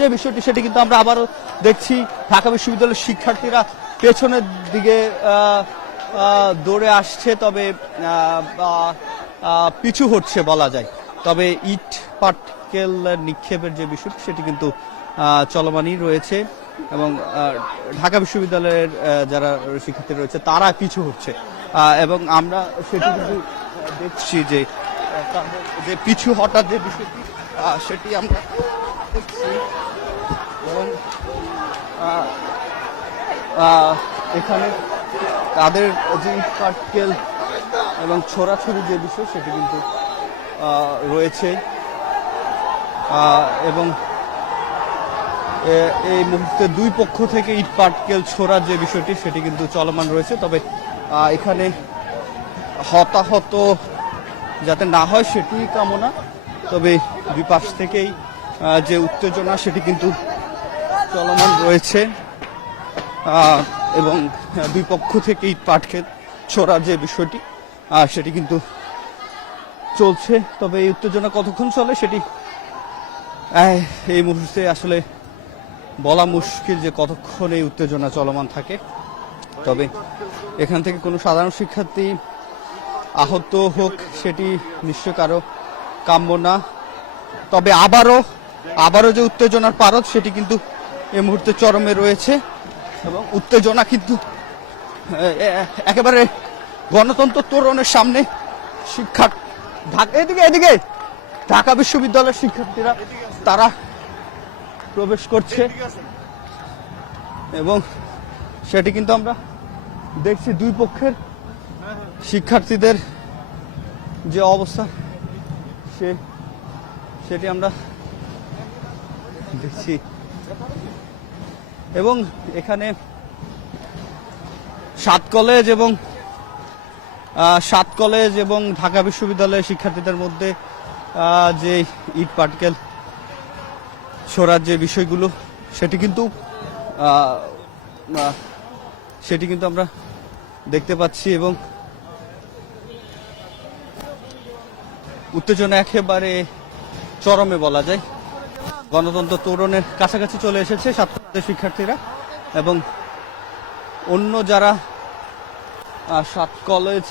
যে বিষয়টি সেটি কিন্তু আমরা আবারও দেখছি, ঢাকা বিশ্ববিদ্যালয়ের শিক্ষার্থীরা পেছনের দিকে দৌড়ে আসছে, তবে পিছু হচ্ছে বলা যায়। তবে ইট পাটকেল নিক্ষেপের যে বিষয়টি সেটি কিন্তু চলমানই রয়েছে এবং ঢাকা বিশ্ববিদ্যালয়ের যারা শিক্ষার্থী রয়েছে তারা পিছু হচ্ছে এবং আমরা সেটি কিন্তু দেখছি যে তাদের যে পিছু হটার যে বিষয়টি সেটি আমরা দেখছি এবং এখানে তাদের যে ইট পাটকেল এবং ছোড়াছুড়ি যে বিষয় সেটি কিন্তু রয়েছে এবং এই মুহূর্তে দুই পক্ষ থেকে ইট পাটকেল ছোড়ার যে বিষয়টি সেটি কিন্তু চলমান রয়েছে। তবে এখানে হতাহত যাতে না হয় সেটি কামনা, তবে দুই পাশ থেকেই যে উত্তেজনা সেটি কিন্তু চলমান রয়েছে এবং দুই পক্ষ থেকে ইট পাটকেল ছোড়ার যে বিষয়টি সেটি কিন্তু চলছে। তবে এই উত্তেজনা কতক্ষণ চলে সেটি এই মুহূর্তে আসলে বলা মুশকিল যে কতক্ষণ এই উত্তেজনা চলমান থাকে। তবে এখান থেকে কোনো সাধারণ শিক্ষার্থী আহত হোক সেটি নিশ্চয় কারো কাম্য না। তবে আবারও যে উত্তেজনার পারদ সেটি কিন্তু এই মুহূর্তে চরমে রয়েছে এবং উত্তেজনা কিন্তু একেবারে গণতন্ত্র তোরণের সামনে এদিকে ঢাকা বিশ্ববিদ্যালয়ের শিক্ষার্থীরা তারা প্রবেশ করছে এবং সেটি কিন্তু আমরা দেখছি দুই পক্ষের শিক্ষার্থীদের যে অবস্থা সেটি আমরা দেখছি এবং এখানে সাত কলেজ এবং ঢাকা বিশ্ববিদ্যালয়ের শিক্ষার্থীদের মধ্যে যে ইট পাটকেল ছোড়ার যে বিষয়গুলো সেটি কিন্তু আমরা দেখতে পাচ্ছি এবং উত্তেজনা একেবারে চরমে বলা যায়। গণতন্ত্র তোরণের কাছাকাছি চলে এসেছে ছাত্রদের শিক্ষার্থীরা এবং অন্য যারা সাত কলেজ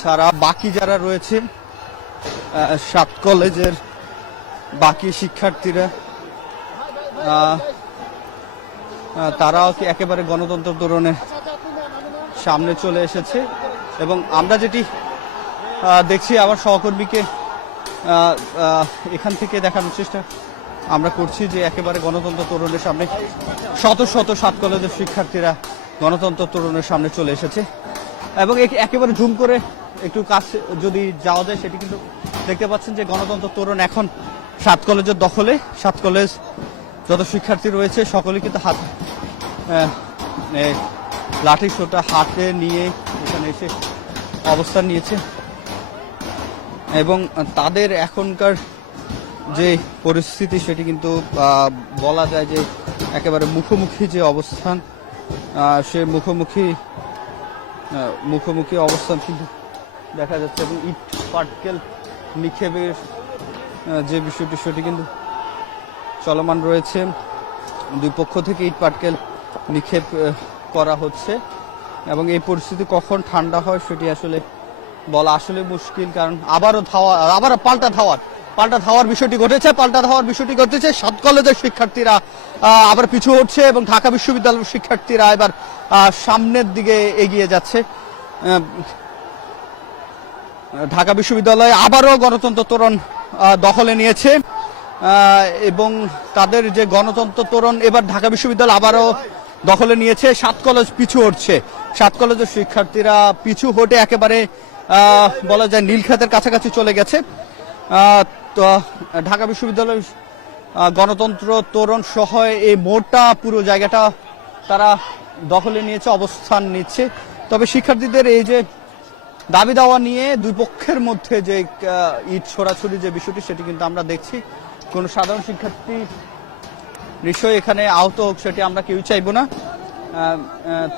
ছাড়া বাকি যারা রয়েছে সাত কলেজের বাকি শিক্ষার্থীরা তারাও কি একেবারে গণতন্ত্র তোরণের সামনে চলে এসেছে এবং আমরা যেটি দেখছি আমার সহকর্মীকে এখান থেকে দেখানোর চেষ্টা আমরা করছি যে একেবারে গণতন্ত্র তোরণের সামনে শত শত সাত কলেজের শিক্ষার্থীরা গণতন্ত্র তোরণের সামনে চলে এসেছে এবং একেবারে জুম করে একটু কাছে যদি যাওয়া যায় সেটি কিন্তু দেখতে পাচ্ছেন যে গণতন্ত্র তোরণ এখন সাত কলেজের দখলে। সাত কলেজ যত শিক্ষার্থী রয়েছে সকলে কিন্তু লাঠি সোটা হাতে নিয়ে এখানে এসে অবস্থান নিয়েছে এবং তাদের এখনকার যে পরিস্থিতি সেটি কিন্তু বলা যায় যে একেবারে মুখোমুখি যে অবস্থান সে মুখোমুখি অবস্থান কিন্তু দেখা যাচ্ছে এবং ইট পাটকেল নিক্ষেপের যে বিষয়টি সেটি কিন্তু চলমান রয়েছে। দুই পক্ষ থেকে ইট পাটকেল নিক্ষেপ করা হচ্ছে এবং এই পরিস্থিতি কখন ঠান্ডা হয় সেটি আসলে বলা আসলে মুশকিল, কারণ আবারও পাল্টা ধাওয়ার বিষয়টি ঘটেছে। সাত কলেজের শিক্ষার্থীরা আবার পিছু হচ্ছে এবং ঢাকা বিশ্ববিদ্যালয়ের শিক্ষার্থীরা এবার সামনের দিকে এগিয়ে যাচ্ছে। ঢাকা বিশ্ববিদ্যালয় আবারও গণতন্ত্র তোরণ দখলে নিয়েছে এবং তাদের যে গণতন্ত্র তোরণ এবার ঢাকা বিশ্ববিদ্যালয় আবারও দখলে নিয়েছে। সাত কলেজ পিছু হটছে, সাত কলেজের শিক্ষার্থীরা পিছু হটে একেবারে বলা যায় নীলক্ষেতের কাছাকাছি চলে গেছে। তো ঢাকা বিশ্ববিদ্যালয় গণতন্ত্র তোরণ সহ এই মোড়টা পুরো জায়গাটা তারা দখলে নিয়েছে, অবস্থান নিচ্ছে। তবে শিক্ষার্থীদের এই যে দাবি দাওয়া নিয়ে দুই পক্ষের মধ্যে যে ইট ছোড়াছুড়ি যে বিষয়টি সেটি কিন্তু আমরা দেখছি। কোনো সাধারণ শিক্ষার্থী নিশ্চয়ই এখানে আহত হোক সেটি আমরা কেউ চাইবো না,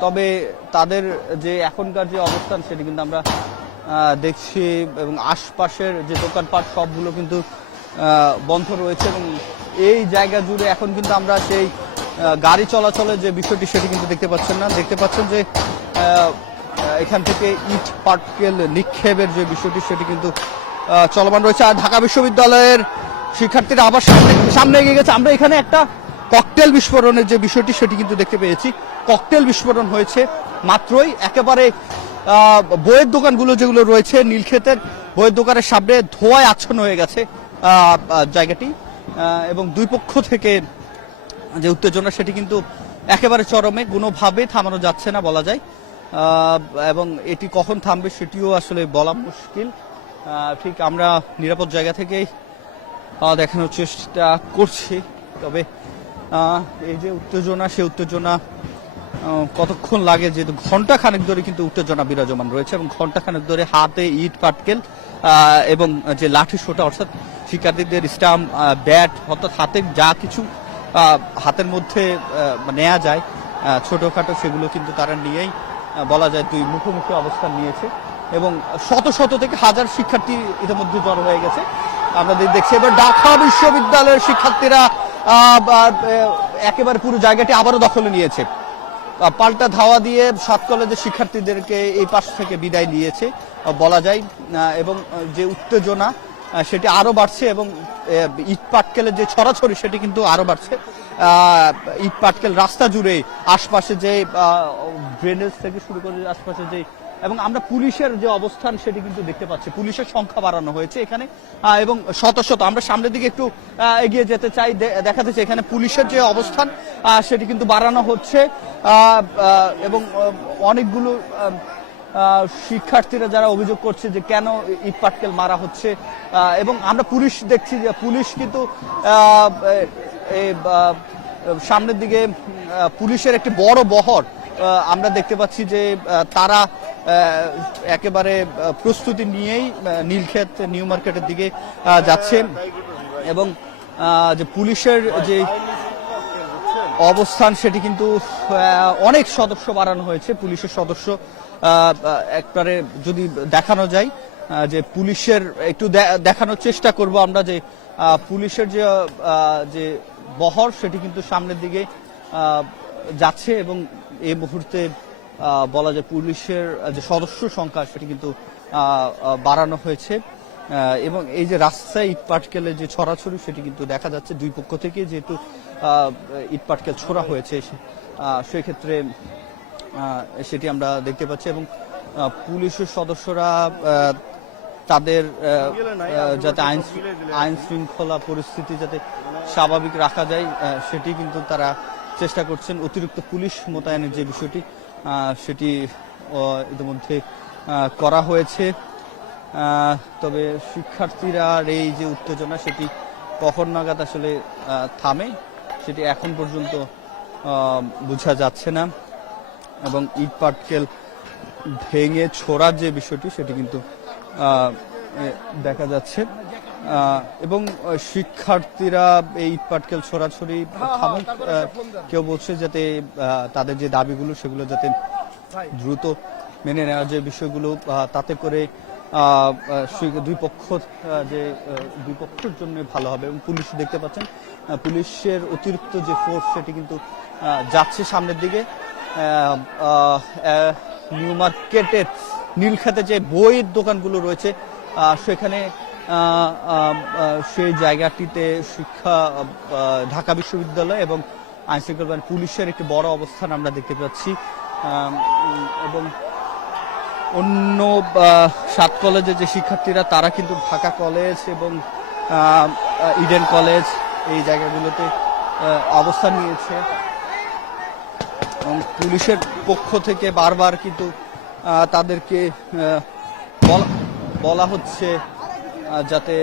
তবে তাদের যে এখনকার যে অবস্থান সেটি কিন্তু আমরা দেখছি এবং আশপাশের যে দোকানপাট সবগুলো কিন্তু বন্ধ রয়েছে এবং এই জায়গা জুড়ে এখন কিন্তু আমরা সেই গাড়ি চলাচলের যে বিষয়টি সেটি কিন্তু দেখতে পাচ্ছেন না। দেখতে পাচ্ছেন যে এখান থেকে ইট পাটকেল নিক্ষেপের যে বিষয়টি সেটি কিন্তু চলমান রয়েছে। আর ঢাকা বিশ্ববিদ্যালয়ের শিক্ষার্থীরা আবার সামনে এগিয়ে গেছে। আমরা এখানে একটা ককটেল বিস্ফোরণের যে বিষয়টি সেটি কিন্তু দেখতে পেয়েছি। ককটেল বিস্ফোরণ হয়েছে মাত্রই, একেবারে বইয়ের দোকানগুলো যেগুলো রয়েছে নীলক্ষেতের বইয়ের দোকানের সামনে ধোঁয়ায় আচ্ছন্ন হয়ে গেছে জায়গাটি, এবং দুই পক্ষ থেকে যে উত্তেজনা সেটি কিন্তু একেবারে চরমে, কোনোভাবে থামানো যাচ্ছে না বলা যায়, এবং এটি কখন থামবে সেটিও আসলে বলা মুশকিল। ঠিক আমরা নিরাপদ জায়গা থেকেই দেখানোর চেষ্টা করছি, তবে এই যে উত্তেজনা, সে উত্তেজনা কতক্ষণ লাগে, যেহেতু ঘন্টা খানেক ধরে কিন্তু উত্তেজনা বিরাজমান রয়েছে এবং ঘন্টা খানেক ধরে হাতে ইট পাটকেল এবং যে লাঠি সোটা অর্থাৎ শিক্ষার্থীদের স্টাম্প ব্যাট অর্থাৎ হাতে যা কিছু হাতের মধ্যে নেওয়া যায় ছোটখাটো সেগুলো কিন্তু তারা নিয়েই বলা যায় দুই মুখোমুখি অবস্থান নিয়েছে এবং শত শত থেকে হাজার শিক্ষার্থী ইতিমধ্যে জড়ো হয়ে গেছে আমরা দেখছি। এবার ঢাকা বিশ্ববিদ্যালয়ের শিক্ষার্থীরা একেবারে পুরো জায়গাটি আবারও দখলে নিয়েছে। পাল্টা ধাওয়া দিয়ে 7 কলেজের শিক্ষার্থীদেরকে এই পাশ থেকে বিদায় নিয়েছে বলা যায়, এবং যে উত্তেজনা সেটি আরো বাড়ছে এবং ইট পাটকেলের যে ছড়াছড়ি সেটি কিন্তু আরো বাড়ছে। ইট পাটকেল রাস্তা জুড়ে আশপাশে যে ড্রেনেজ থেকে শুরু করে আশপাশে যে, এবং আমরা পুলিশের যে অবস্থান সেটি কিন্তু দেখতে পাচ্ছি, পুলিশের সংখ্যা বাড়ানো হয়েছে এখানে এবং শত শত, আমরা সামনের দিকে একটু এগিয়ে যেতে চাই, দেখাতে চাই এখানে পুলিশের যে অবস্থান সেটি কিন্তু বাড়ানো হচ্ছে এবং অনেকগুলো শিক্ষার্থীরা যারা অভিযোগ করছে যে কেন ইট পাটকেল মারা হচ্ছে, এবং আমরা পুলিশ দেখছি যে পুলিশ কিন্তু সামনের দিকে পুলিশের একটি বড় বহর আমরা দেখতে পাচ্ছি যে তারা একেবারে প্রস্তুতি নিয়েই নীলক্ষেত নিউ মার্কেটের দিকে যাচ্ছে এবং যে পুলিশের যে অবস্থান সেটি কিন্তু অনেক সদস্য বাড়ানো হয়েছে। পুলিশের সদস্য একবারে যদি দেখানো যায় যে পুলিশের একটু দেখানোর চেষ্টা করব আমরা যে পুলিশের যে বহর সেটি কিন্তু সামনের দিকে যাচ্ছে এবং এই মুহূর্তে বলা যায় পুলিশের যে সদস্য সংখ্যা সেটি কিন্তু বাড়ানো হয়েছে এবং এই যে রাস্তায় ইট পাটকেলের যে ছড়াছড়ি সেটি কিন্তু দেখা যাচ্ছে দুই পক্ষ থেকে, যেহেতু ইট পাটকেল ছোড়া হয়েছে সেক্ষেত্রে সেটি আমরা দেখতে পাচ্ছি এবং পুলিশের সদস্যরা তাদের যাতে আইন শৃঙ্খলা পরিস্থিতি যাতে স্বাভাবিক রাখা যায় সেটি কিন্তু তারা চেষ্টা করছেন। অতিরিক্ত পুলিশ মোতায়েনের যে বিষয়টি সেটি ইতিমধ্যে করা হয়েছে, তবে শিক্ষার্থীরা এই যে উত্তেজনা সেটি কখন নাগাদ আসলে থামে সেটি এখন পর্যন্ত বোঝা যাচ্ছে না এবং ইট পাটকেল ভেঙে ছোড়ার যে বিষয়টি সেটি কিন্তু দেখা যাচ্ছে এবং শিক্ষার্থীরা এই ইট পাটকেল ছোড়াছড়ি থামুক, কেউ বলছে যাতে তাদের যে দাবিগুলো সেগুলো যাতে দ্রুত মেনে নেওয়ার যে বিষয়গুলো, তাতে করে দুই পক্ষের জন্য ভালো হবে এবং পুলিশ দেখতে পাচ্ছেন পুলিশের অতিরিক্ত যে ফোর্স সেটি কিন্তু যাচ্ছে সামনের দিকে। নিউ মার্কেটের নীলক্ষেতে যে বইয়ের দোকানগুলো রয়েছে সেখানে সেই জায়গাটিতে ঢাকা বিশ্ববিদ্যালয় এবং আইনশৃঙ্খলা বাহিনী পুলিশের একটি বড় অবস্থান আমরা দেখতে পাচ্ছি এবং অন্য 7 কলেজের যে শিক্ষার্থীরা তারা কিন্তু ঢাকা কলেজ এবং ইডেন কলেজ এই জায়গাগুলোতে অবস্থান নিয়েছে এবং পুলিশের পক্ষ থেকে বারবার কিন্তু তাদেরকে বলা হচ্ছে যাতে,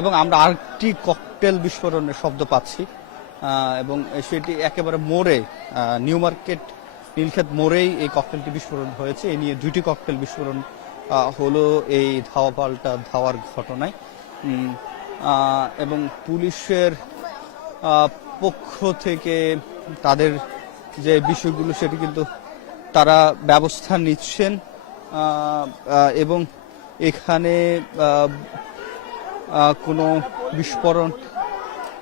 এবং আমরা আরেকটি ককটেল বিস্ফোরণের শব্দ পাচ্ছি এবং সেটি একেবারে মোড়ে নিউ মার্কেট নীলক্ষেত মোড়েই এই ককটেলটি বিস্ফোরণ হয়েছে। এ নিয়ে 2টি ককটেল বিস্ফোরণ হলো এই ধাওয়া পাল্টা ধাওয়ার ঘটনায় এবং পুলিশের পক্ষ থেকে তাদের যে বিষয়গুলো সেটি কিন্তু তারা ব্যবস্থা নিচ্ছেন এবং এখানে কোনো বিস্ফোরণ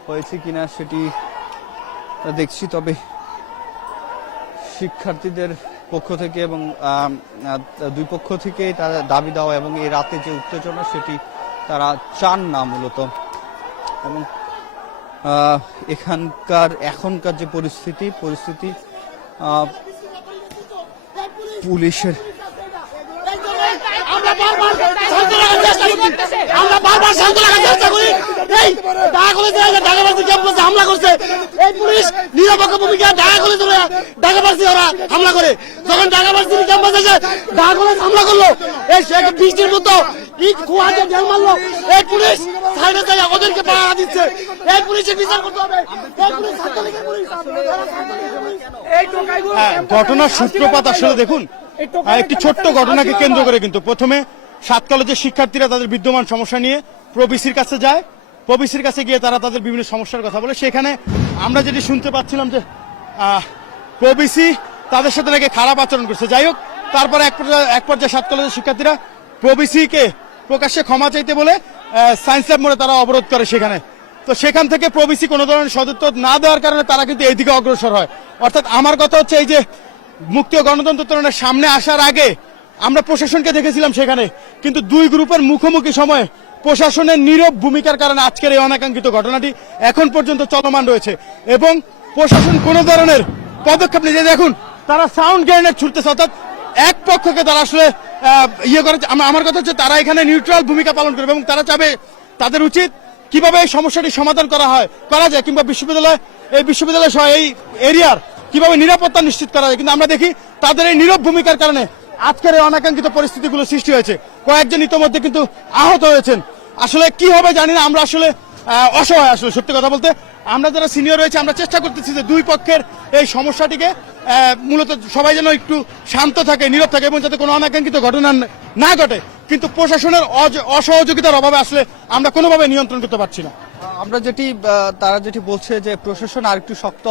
হয়েছে কিনা সেটি দেখছি। তবে শিক্ষার্থীদের পক্ষ থেকে এবং দুই পক্ষ থেকে তারা দাবি দেওয়া এবং এই রাতে যে উত্তেজনা সেটি তারা চান না মূলত। এবং এখনকার যে পরিস্থিতি পুলিশের আমরা বারবার শান্ত রাখার চেষ্টা করি। এই ঢাকা কলেজে ঢাকা ভার্সিটি ক্যাম্পাসে হামলা করছে এই পুলিশ নিরপেক্ষ ভূমিকা। ঢাকা কলেজে ঢাকা ভার্সিটি ওরা হামলা করে। যখন ঢাকা ভার্সিটি ক্যাম্পাসে এসে ঢাকা কলেজ হামলা করলো, এই বৃষ্টির মতো ইট কুয়াতে ঢেল মারলো, এই পুলিশ সাইডে সাইডে ওদেরকে পাহারা দিচ্ছে। এই পুলিশের বিচার করতে হবে। এই পুলিশ ছাত্রলীগের পুলিশ। ঘটনার সূত্রপাত আসলে দেখুন, একটি ছোট্ট ঘটনাকে কেন্দ্র করে কিন্তু প্রথমে 7 কলেজের শিক্ষার্থীরা তাদের বিদ্যমান সমস্যা নিয়ে প্রবিসির কাছে যায়। প্রবিসির কাছে গিয়ে তারা তাদের বিভিন্ন সমস্যার কথা বলে। সেখানে আমরা যেটি শুনতে পাচ্ছিলাম যে প্রবিসি তাদের সাথে নাকি খারাপ আচরণ করছে। যাই হোক, তারপরে এক পর্যায়ে 7 কলেজের শিক্ষার্থীরা প্রবিসিকে প্রকাশ্যে ক্ষমা চাইতে বলে সায়েন্স ল্যাব মোড়ে তারা অবরোধ করে সেখানে। তো সেখান থেকে প্রবিসি কোনো ধরনের সদুত্তর না দেওয়ার কারণে তারা কিন্তু এইদিকে অগ্রসর হয়। অর্থাৎ আমার কথা হচ্ছে, এই যে মুক্তি ও গণতন্ত্র ত্বরণের সামনে আসার আগে আমরা প্রশাসনকে দেখেছিলাম সেখানে, কিন্তু দুই গ্রুপের মুখোমুখি সময়ে প্রশাসনের নীরব ভূমিকার কারণে আজকের এই অনাকাঙ্ক্ষিত ঘটনাটি এখন পর্যন্ত চলমান রয়েছে এবং প্রশাসন কোনো ধরনের পদক্ষেপ নিয়ে। দেখুন, তারা সাউন্ড গ্রেনেড ছুটতেছে, অর্থাৎ এক পক্ষকে তারা আসলে ইয়ে করে। আমার কথা হচ্ছে, তারা এখানে নিউট্রাল ভূমিকা পালন করবে এবং তারা চাবে, তাদের উচিত কিভাবে এই সমস্যাটি সমাধান করা যায় কিংবা বিশ্ববিদ্যালয় সহ এই এরিয়ার কিভাবে নিরাপত্তা নিশ্চিত করা যায়। কিন্তু আমরা দেখি তাদের এই নীরব ভূমিকার কারণে আজকের এই অনাকাঙ্ক্ষিত পরিস্থিতিগুলো সৃষ্টি হয়েছে। কয়েকজন ইতোমধ্যে কিন্তু আহত হয়েছেন। আসলে কি হবে জানি না, আমরা আসলে অসহায়। আসলে সত্যি কথা বলতে, আমরা যারা সিনিয়র রয়েছে আমরা চেষ্টা করতেছি যে দুই পক্ষের এই সমস্যাটিকে মূলত সবাই যেন একটু শান্ত থাকে, নীরব থাকে এবং যাতে কোনো অনাকাঙ্ক্ষিত ঘটনা না ঘটে। কিন্তু প্রশাসনের অসহযোগিতার অভাবে আসলে আমরা কোনোভাবে নিয়ন্ত্রণ করতে পারছি না। তারা যেটি বলছে যে প্রশাসন আরেকটু শক্ত